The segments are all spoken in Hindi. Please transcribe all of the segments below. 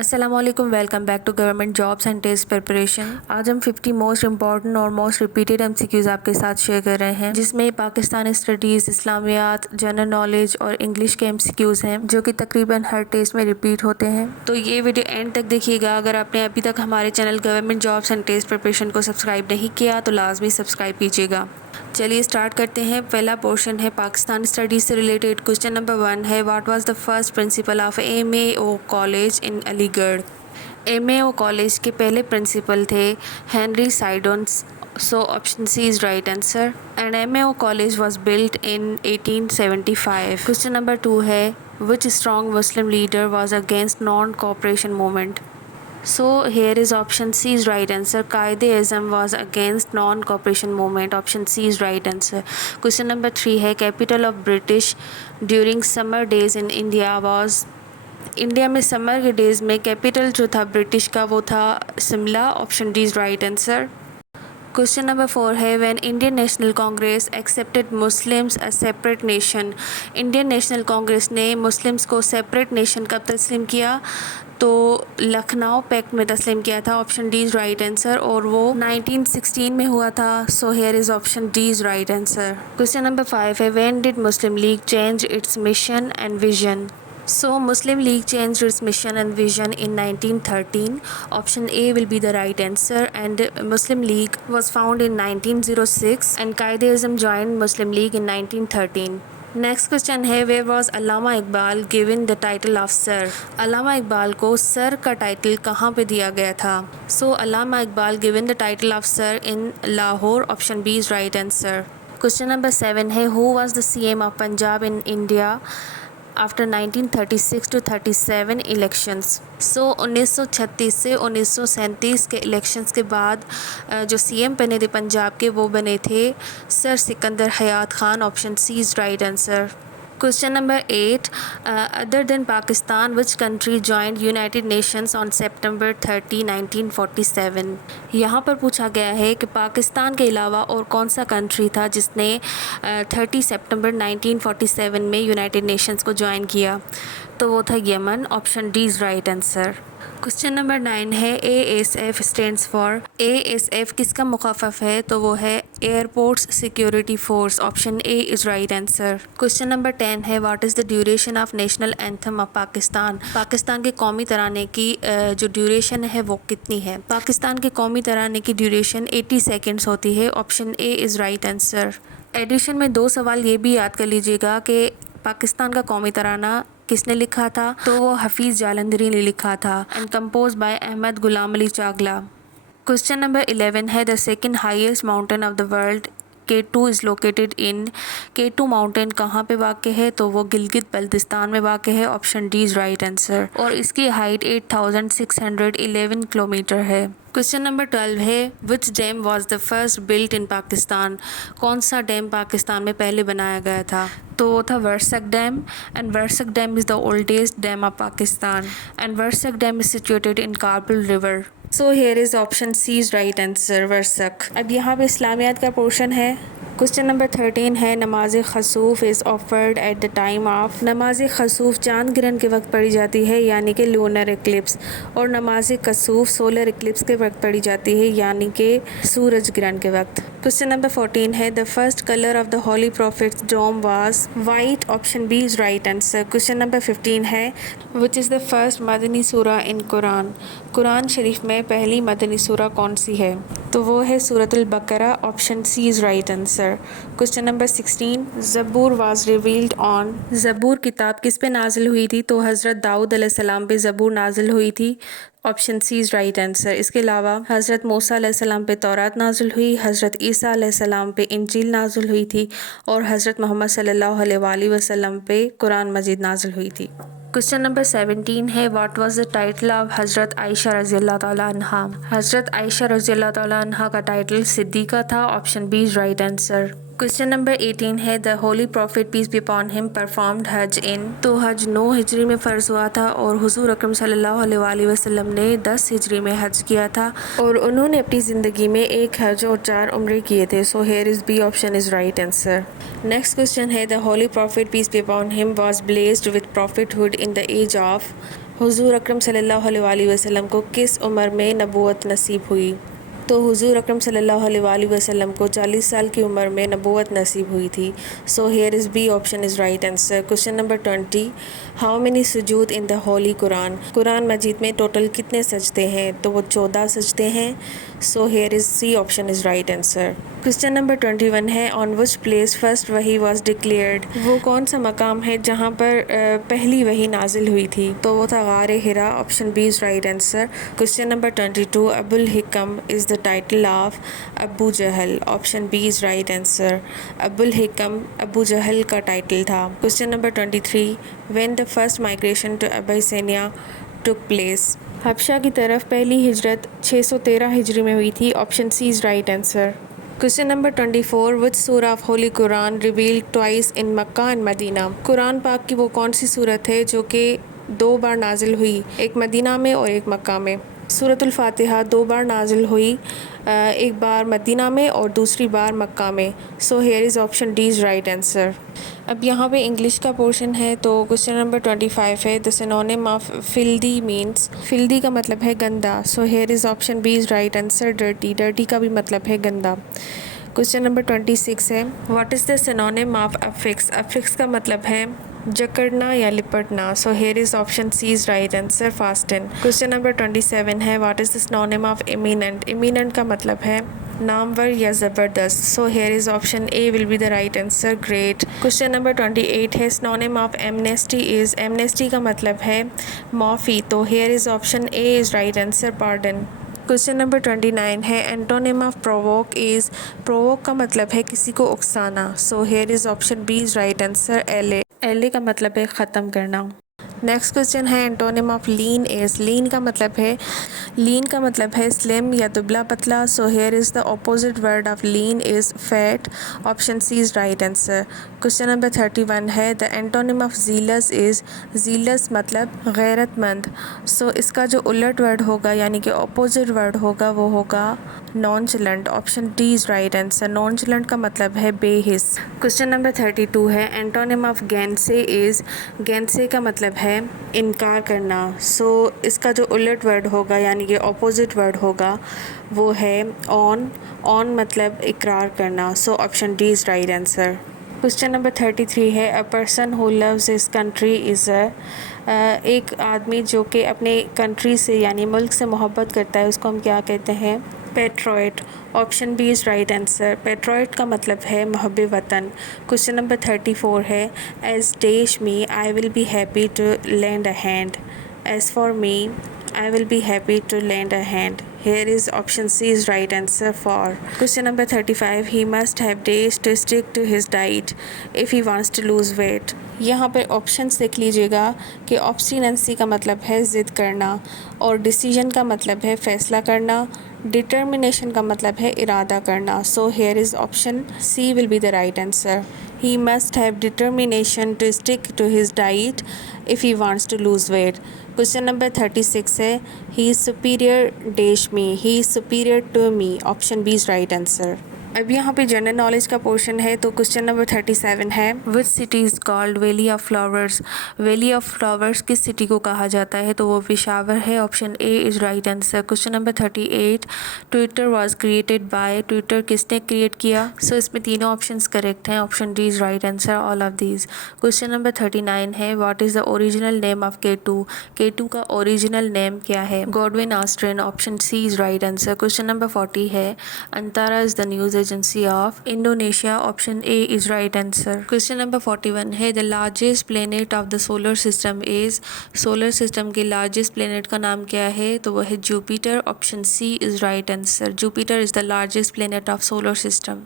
अस्सलाम वालेकुम, welcome back to government jobs and test preparation. आज हम 50 मोस्ट इंपॉर्टेंट और मोस्ट रिपीटेड एमसीक्यूज आपके साथ शेयर कर रहे हैं, जिसमें पाकिस्तानी स्टडीज़, इस्लामियात, जनरल नॉलेज और इंग्लिश के एमसीक्यूज हैं, जो कि तकरीबन हर टेस्ट में रिपीट होते हैं। तो ये वीडियो एंड तक देखिएगा। अगर आपने अभी तक हमारे channel government jobs and test preparation को सब्सक्राइब नहीं किया तो लाजमी सब्सक्राइब कीजिएगा। चलिए स्टार्ट करते हैं। पहला पोर्शन है पाकिस्तान स्टडीज़ से रिलेटेड। क्वेश्चन नंबर 1 है, what was the first principal of MAO college in Aligarh. MAO college के पहले प्रिंसिपल थे Henry Siddons, so option C is right answer. And MAO college was built in 1875। Question number 2 है, which strong Muslim leader was against non cooperation movement. So here is option C is right answer. Qaid-e-Azam was against non-cooperation movement. Option C is right answer. Question number 3 है, capital of British during summer days in India was। India में समर के डेज़ में कैपिटल जो था ब्रिटिश का वो था Shimla. Option D is right answer. Question number 4 है, when Indian national Congress accepted Muslims a separate nation. Indian national Congress ने मुस्लिम्स को सेपरेट नेशन कब तस्लीम किया, तो लखनऊ पैक्ट में तस्लीम किया था। Option D is right answer, और वो 1916 में हुआ था। सो here is option D is right answer. Question number 5 है, when did Muslim league change it's mission and vision. So Muslim League changed its mission and vision in 1913. Option A will be the right answer, and Muslim League was found in 1906 and Qaid-e-Azam joined Muslim League in 1913. Next question है, where was Allama Iqbal given the title of sir. Allama Iqbal को सर का टाइटल कहाँ पे दिया गया था। So Allama Iqbal given the title of sir in Lahore. Option B is right answer. Question number 7 है, who was the CM of Punjab in India after 1936 to 37 elections. So 1936 से 1937 के इलेक्शंस के बाद जो सीएम बने थे पंजाब के, वो बने थे sir Sikandar Hayat Khan. Option C is right answer. Question number 8, other than Pakistan which country joined United Nations on September 30, 1947। यहाँ पर पूछा गया है कि पाकिस्तान के अलावा और कौन सा कंट्री था जिसने 30 सितंबर 1947 में यूनाइटेड नेशंस को ज्वाइन किया, तो वो था Yemen. Option D is right answer. Question number 9 है, ASF स्टैंड्स फॉर। ASF किसका मुखाफ़फ़ है, तो वो है airports security force. Option A is right answer. Question number 10 है, what is the duration of national anthem of Pakistan. Pakistan के कौमी तराने की जो ड्यूरेशन है वो कितनी है। पाकिस्तान के कौमी तराने की ड्यूरेशन 80 सेकेंड्स होती है। Option A is right answer. Edition में 2 सवाल ये भी याद कर लीजिएगा कि पाकिस्तान का कौमी तराना किसने लिखा था, तो वो हफीज़ जालंधरी ने लिखा था and compose by Ahmed Ghulam Ali Chagla. Question number 11 है, the second highest mountain of the world K2 is located in. K2 mountain कहाँ पे वाक़ है, तो वो गिलगित बल्तिस्तान में वाक़ है। Option D is right answer, और इसकी हाइट 8611 किलोमीटर है। क्वेश्चन नंबर 12 है, which dam was the first built in Pakistan. कौन सा डैम पाकिस्तान में पहले बनाया गया था, तो वो था Warsak dam. And Warsak dam is the oldest dam of Pakistan and Warsak dam is situated in Kargil river. So here is option C is right answer, Warsak. अब यहाँ पे इस्लामियात का पोर्शन है। क्वेश्चन नंबर 13 है, namaz khusuf is offered at the time of. नमाज खसूफ चांद गिरन के वक्त पढ़ी जाती है, यानी कि लूनर इक्लिप्स, और नमाज कसूफ सोलर इक्लिप्स के वक्त पढ़ी जाती है, यानी कि सूरज ग्रहण के वक्त। क्वेश्चन नंबर 14 है, the first colour of the holy prophet's dome was white. Option B is right answer. Question number 15 है, विच इज़ द फर्स्ट मदनी सूरा इन कुरान। कुरान शरीफ में पहली मदनी सूरा कौन सी है, तो वो है Suratul Baqarah. Option C is right answer. Question number 16, Zabur was revealed on. Zabur किताब किस पे नाजिल हुई थी, तो हज़रत दाऊद अलैहिस्सलाम पे ज़बूर नाजिल हुई थी। Option C is right answer. इसके अलावा हज़रत मूसा अलैहिस्सलाम पे तौरात नाजिल हुई, हज़रत ईसा अलैहिस्सलाम पे इंजील नाजिल हुई थी, और हज़रत मोहम्मद सल्लल्लाहु अलैहि वसल्लम पे कुरान मजीद नाजिल हुई थी। क्वेश्चन नंबर 17 है, what was the title of हज़रत आयशा रज़ियल्लाहु ताला अन्हा। हज़रत आयशा रज़ियल्लाहु ताला अन्हा का टाइटल सिद्दीक़ा था। Option B is right answer. Question number 18 है, the holy prophet peace be upon him performed हज इन। तो हज 9 हिजरी में फ़र्ज़ हुआ था और हुज़ूर अकरम सल्लल्लाहु अलैहि वसल्लम ने 10 हिजरी में हज किया था, और उन्होंने अपनी ज़िंदगी में 1 हज और 4 उम्रे किए थे। So here is B option is right answer. Next question है, the holy prophet peace be upon him was blessed with prophethood in the age of. हुज़ूर अकरम सल्लल्लाहु अलैहि वसल्लम को किस उम्र में नबूवत नसीब हुई? तो हुज़ूर अकरम सल्लल्लाहु अलैहि वसल्लम को 40 साल की उम्र में नबूवत नसीब हुई थी। So here is B option is right answer. Question number 20, how many sujood in the holy Quran? Quran Majeed में टोटल कितने सजदे हैं? तो वो 14 सजदे हैं। So here is C option is right answer. Question number 21 है, ऑन विच प्लेस फर्स्ट वही वॉज डिक्लेयर्ड? वो कौन सा मकाम है जहाँ पर पहली वही नाजिल हुई थी? तो वो था Ghar Hira. Option B is right answer. Question number 22, Abul Hikam is the title of Abu Jahl? Option B is right answer. Abul Hikam Abu Jahl का टाइटल था। Question number 23, when the first migration to Abyssinia took place? Habsha की तरफ पहली हिजरत 613 हिजरी में हुई थी। Option C is right answer. Question number 24, which surah of holy Quran revealed twice in Mecca and Medina? Quran पाक की वो कौन सी सूरत है जो कि 2 बार नाजिल हुई, एक मदीना में और एक मक्का में? सूरतुल फातिहा 2 बार नाजिल हुई, एक बार मदीना में और दूसरी बार मक्का में। सो here is option D is right answer. अब यहाँ पे इंग्लिश का पोर्शन है। तो क्वेश्चन नंबर 25 है, the synonym of filthy means? Filthy का मतलब है गंदा। So here is option B is right answer. Dirty, dirty का भी मतलब है गंदा। क्वेश्चन नंबर 26 है, what is the synonym of affix? Affix का मतलब है जकड़ना या लिपटना। So here is option C is right answer, fasten. Question number 27 है, what is the synonym of eminent? Eminent का मतलब है नामवर या ज़बरदस्त। So here is option A will be the right answer, great. Question number 28 है, synonym of amnesty is? Amnesty का मतलब है माफ़ी। तो here is option A is right answer, pardon. Question number 29 है, antonym of provoke is? Provoke का मतलब है किसी को उकसाना। So here is option B is right answer, allay. Allay का मतलब है ख़त्म करना। नेक्स्ट क्वेश्चन है, antonym of lean is? Lean का मतलब है स्लिम या दुबला पतला। So here is the opposite word of lean is fat. Option C is right answer. Question number 31 है, the antonym of jealous is? Jealous मतलब गैरतमंद। सो इसका जो उलट वर्ड होगा यानी कि ऑपोजिट वर्ड होगा वो होगा nonchalant. Option D is right answer. Nonchalant का मतलब है बेहिस। क्वेश्चन नंबर 32 है, antonym of gainsay is? Gainsay का मतलब है इनकार करना। सो इसका जो उलट वर्ड होगा यानी कि ऑपोजिट वर्ड होगा वो है ऑन। ऑन मतलब इकरार करना। So option D is right answer. Question number 33 है, a person who loves his country is? एक आदमी जो कि अपने कंट्री से यानी मुल्क से मोहब्बत करता है उसको हम क्या कहते हैं? Patriot. Option B is right answer. Patriot का मतलब है महब्बे वतन। क्वेश्चन नंबर 34 है, as dash me I will be happy to lend a hand? As for me I will be happy to lend a hand. Here is option C is right answer for. Question number 35, he must have days to stick to his diet if he wants to lose weight. यहाँ पर ऑप्शंस देख लीजिएगा कि ऑब्स्टिनेंसी का मतलब है ज़िद करना और डिसीजन का मतलब है फ़ैसला करना, डिटर्मिनेशन का मतलब है इरादा करना। So here is option C will be the right answer. He must have determination to stick to his diet if he wants to lose weight. Question number 36 है, he is superior dash me? He is superior to me. Option B is right answer. अब यहाँ पे जनरल नॉलेज का पोर्शन है। तो क्वेश्चन नंबर 37 है, which city is called valley of flowers? Valley of flowers किस सिटी को कहा जाता है? तो वो पेशावर है। Option A is right answer. Question number 38, Twitter was created by? Twitter किसने क्रिएट किया? सो इसमें तीनों ऑप्शंस करेक्ट हैं। Option D is right answer, all of these. Question number 39 है, what is the original name of K2? K2 का ओरिजिनल नेम क्या है? Godwin Austen. Option C is right answer. Question number 40 है, Antara is the news agency of Indonesia? Option A is right answer. Question number 41 है, the largest planet of the solar system is? Solar system के लार्जेस्ट प्लेनेट का नाम क्या है? तो वह है Jupiter. Option C is right answer. Jupiter is the largest planet of solar system.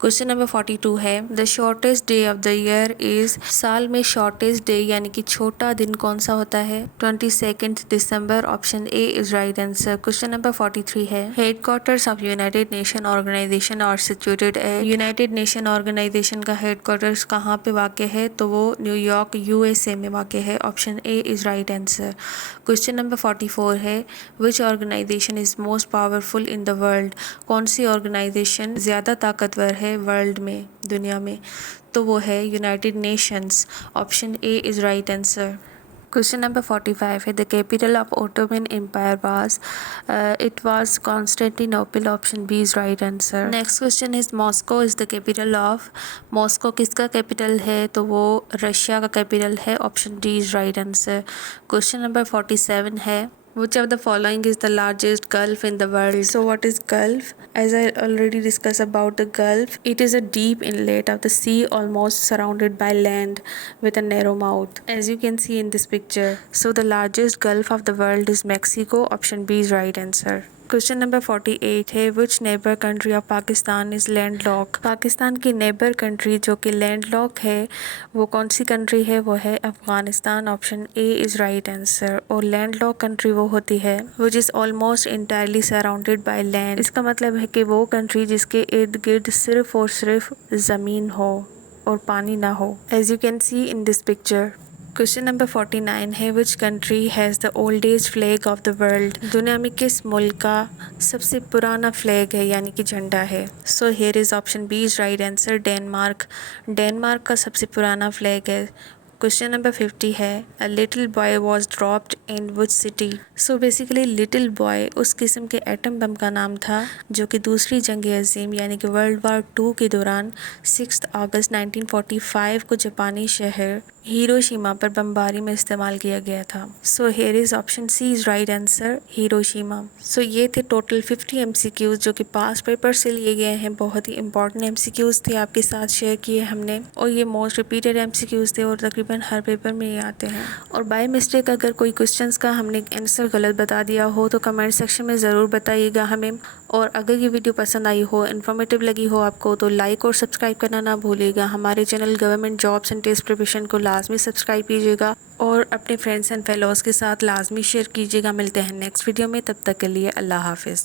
Question number 42 है, the shortest day of the year is? साल में शॉर्टेस्ट डे यानी कि छोटा दिन कौन सा होता है? 22 दिसंबर। Option A is right answer. Question number 43 है, headquarters of United Nation Organisation are situated at? United Nation Organisation का हेडक्वार्टर्स कहाँ पे वाक़ है? तो वो न्यूयॉर्क USA में वाक़ है। Option A is right answer. Question number 44 है, which organisation is most powerful in the world? कौन सी ऑर्गेनाइजेशन ज़्यादा ताकतवर है वर्ल्ड में, दुनिया में? तो वो है United Nations. Option A is right answer. Question number 45 है, the capital of Ottoman Empire was it was Constantinople. Option B is right answer. Next question is Moscow is the capital of. Moscow किसका capital है? तो वो रशिया का capital है. Option D is right answer. Question number 47 है, which of the following is the largest gulf in the world? So what is Gulf? As I already discussed about the Gulf, it is a deep inlet of the sea almost surrounded by land with a narrow mouth, as you can see in this picture. So the largest Gulf of the world is Mexico. Option B is right answer. Question number 48 है, which neighbour country of Pakistan is landlocked? Pakistan की नेबर कंट्री जो कि लैंडलॉक है वो कौन सी कंट्री है? वो है Afghanistan. Option A is right answer. और लैंडलॉक कंट्री वो होती है which is almost entirely surrounded by land. इसका मतलब है कि वो कंट्री जिसके इर्द गिर्द सिर्फ और सिर्फ ज़मीन हो और पानी ना हो, as you can see in this picture. Question number 49 है, which country has the oldest flag of the world? दुनिया में किस मुल्क का सबसे पुराना फ्लैग है यानी कि झंडा है? So here is option B is right answer. Denmark. Denmark का सबसे पुराना फ्लैग है. क्वेश्चन नंबर 50 है, a little boy was dropped in which city? So basically little boy उस किस्म के एटम बम का नाम था जो कि दूसरी जंग अज़ीम यानी कि वर्ल्ड वार 2 के दौरान 6 अगस्त 1945 को जापानी शहर हिरोशिमा पर बमबारी में इस्तेमाल किया गया था. So here is option C is right answer, Hiroshima. So ये थे टोटल 50 MCQs जो कि पास पेपर से लिए गए हैं. बहुत ही इंपॉर्टेंट MCQs थे, आपके साथ शेयर किए हमने, और ये मोस्ट रिपीटेड MCQs थे और तकरीबन हर पेपर में ये आते हैं. और बाय मिस्टेक अगर कोई क्वेश्चंस का हमने आंसर गलत बता दिया हो तो कमेंट सेक्शन में ज़रूर बताइएगा हमें. और अगर ये वीडियो पसंद आई हो, इन्फॉर्मेटिव लगी हो आपको, तो लाइक और सब्सक्राइब करना ना भूलिएगा. हमारे channel government jobs and test preparation को लाजमी सब्सक्राइब कीजिएगा और अपने फ्रेंड्स एंड फेलोज़ के साथ लाजमी शेयर कीजिएगा. मिलते हैं नेक्स्ट वीडियो में, तब तक के लिए अल्लाह हाफिज़.